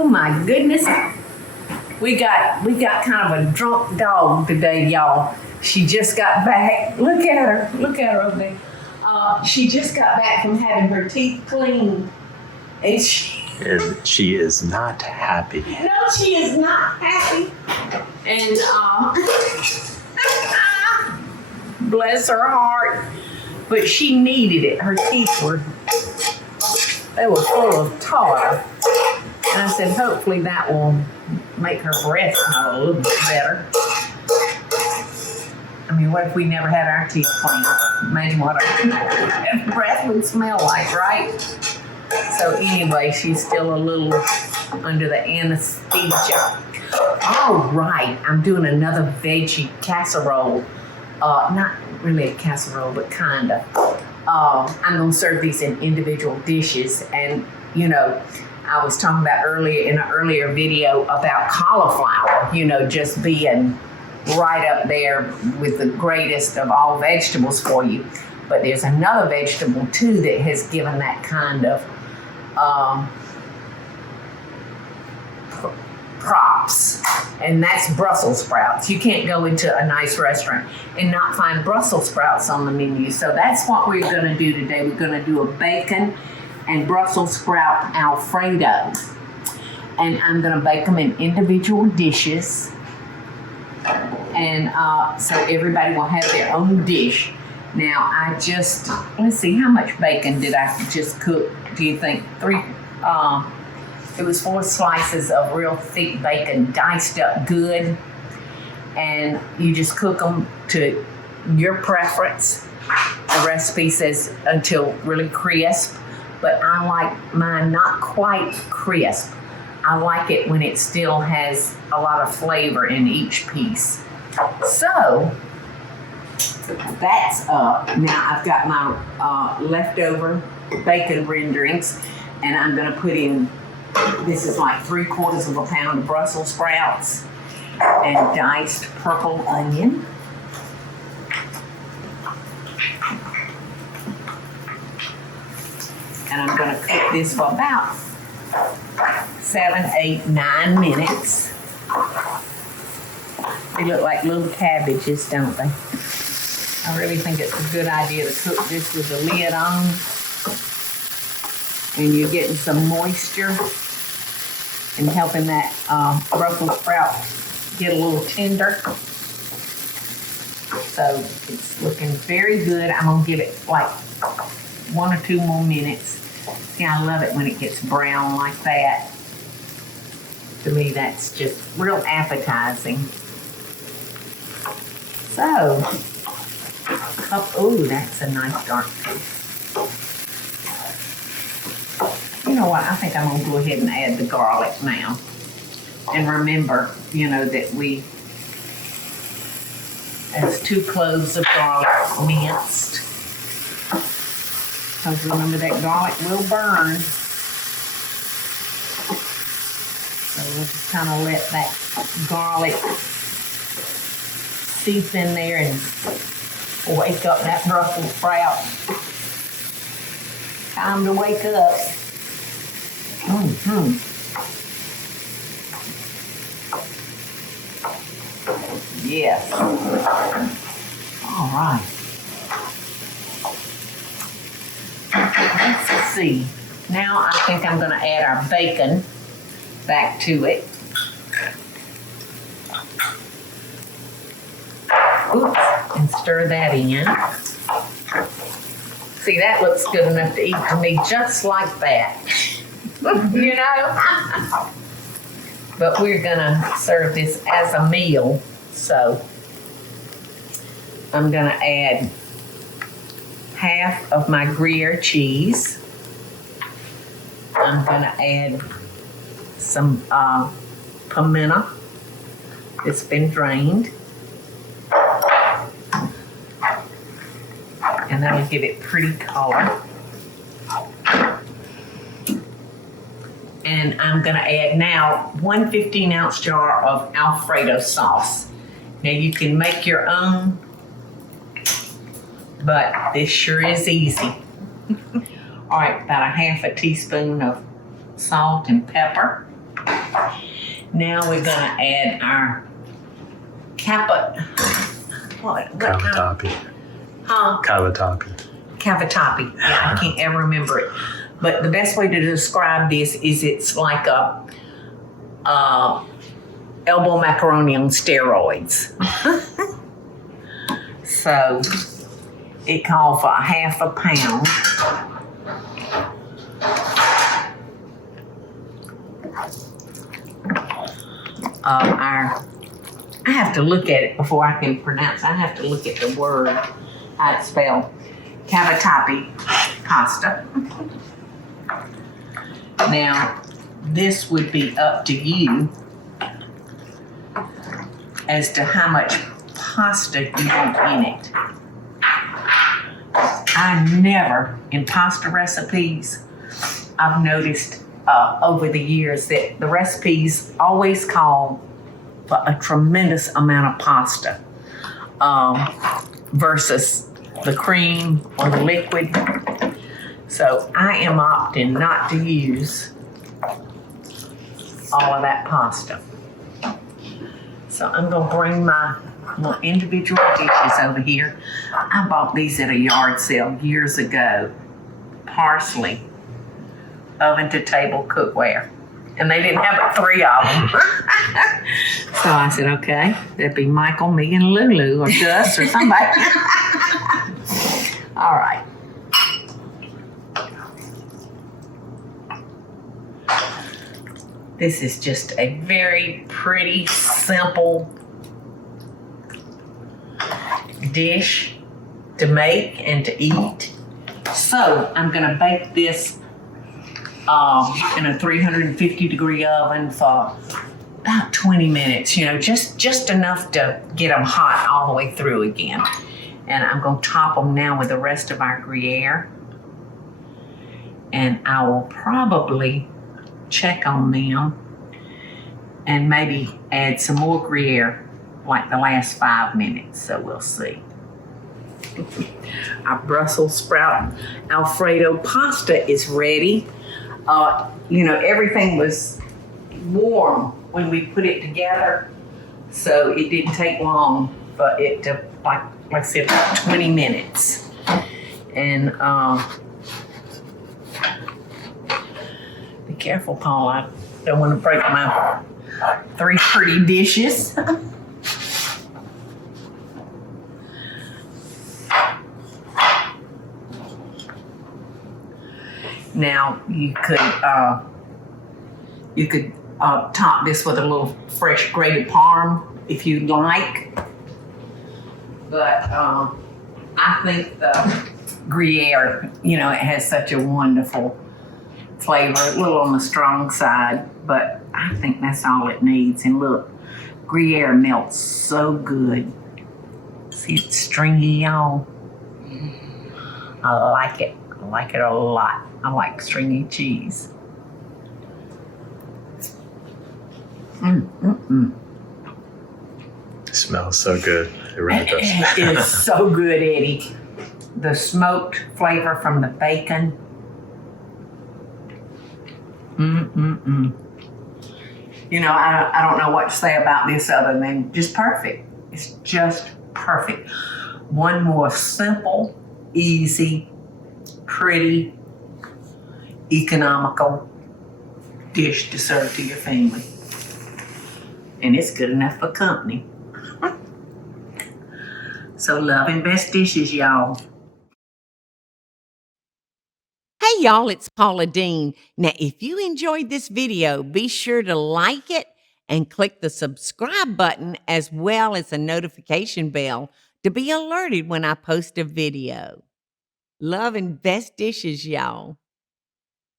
Oh my goodness. We got kind of a drunk dog today, y'all. She just got back. Look at her over there. She just got back from having her teeth cleaned. And she is not happy. No, she is not happy. And bless her heart. But she needed it. Her teeth were full of tar. And I said, hopefully that will make her breath smell a little bit better. I mean, what if we never had our teeth cleaned? Imagine what our breath would smell like, right? So anyway, she's still a little under the anesthesia. All right, I'm doing another veggie casserole. Not really a casserole, but kinda. I'm gonna serve these in individual dishes, and you know, I was talking about in an earlier video about cauliflower, you know, just being right up there with the greatest of all vegetables for you. But there's another vegetable too that has given that kind of props, and that's Brussels sprouts. You can't go into a nice restaurant and not find Brussels sprouts on the menu. So that's what we're gonna do today. We're gonna do a bacon and Brussels sprout Alfredo. And I'm gonna bake them in individual dishes. And so everybody will have their own dish. Now let's see, how much bacon did I just cook? Do you think? It was 4 slices of real thick bacon, diced up good. And you just cook them to your preference. The recipe says until really crisp, but I like mine not quite crisp. I like it when it still has a lot of flavor in each piece. So that's up. Now I've got my leftover bacon renderings, and I'm gonna put in, this is like 3/4 of a pound of Brussels sprouts and diced purple onion. And I'm gonna cook this for about 7, 8, 9 minutes. They look like little cabbages, don't they? I really think it's a good idea to cook this with the lid on. And you're getting some moisture and helping that Brussels sprout get a little tender. So it's looking very good. I'm gonna give it like 1 or 2 more minutes. See, I love it when it gets brown like that. To me, that's just real appetizing. So, oh, that's a nice dark piece. You know what? I think I'm gonna go ahead and add the garlic now. And remember, you know, that that's 2 cloves of garlic minced. Because remember, that garlic will burn. So we'll just kind of let that garlic seep in there and wake up that Brussels sprout. Time to wake up. Mm-hmm. Yes. All right. Let's see. Now I think I'm going to add our bacon back to it. Oops, and stir that in. See, that looks good enough to eat to me, just like that. You know? But we're gonna serve this as a meal, so I'm gonna add half of my Gruyere cheese. I'm gonna add some pimento that's been drained. And that'll give it pretty color. And I'm gonna add now 1 15-ounce jar of Alfredo sauce. Now you can make your own, but this sure is easy. All right, about a half a teaspoon of salt and pepper. Now we're gonna add our Cavatappi. Cavatappi. Yeah, I can't ever remember it. But the best way to describe this is it's like a elbow macaroni on steroids. So it called for a half a pound. I have to look at it before I can pronounce. I have to look at the word, how it's spelled. Cavatappi pasta. Now, this would be up to you as to how much pasta you want in it. I never, in pasta recipes, I've noticed over the years that the recipes always call for a tremendous amount of pasta versus the cream or the liquid. So I am opting not to use all of that pasta. So I'm going to bring my little individual dishes over here. I bought these at a yard sale years ago. Parsley, oven to table cookware. And they didn't have 3 of them. So I said, okay, that'd be Michael, me, and Lulu, or Gus, or somebody. All right. This is just a very pretty, simple dish to make and to eat. So I'm going to bake this in a 350-degree oven for about 20 minutes, just enough to get them hot all the way through again. And I'm going to top them now with the rest of our Gruyere. And I will probably check on them and maybe add some more Gruyere like the last 5 minutes. So we'll see. Our Brussels Sprout Alfredo Pasta is ready. Everything was warm when we put it together, so it didn't take long for it to, like I said, about 20 minutes. And be careful, Paula. I don't want to break my 3 pretty dishes. Now you could top this with a little fresh grated parm if you'd like, but I think the Gruyere, it has such a wonderful flavor, a little on the strong side, but I think that's all it needs. And look, Gruyere melts so good. See, it's stringy, y'all. I like it. I like it a lot. I like stringy cheese. It smells so good. It really does. It is so good, Eddie. The smoked flavor from the bacon. I don't know what to say about this other than just perfect. It's just perfect. One more simple, easy, pretty, economical dish to serve to your family. And it's good enough for company. So love and best dishes, y'all. Hey y'all, it's Paula Deen. Now, if you enjoyed this video, be sure to like it and click the subscribe button as well as the notification bell to be alerted when I post a video. Love and best dishes, y'all.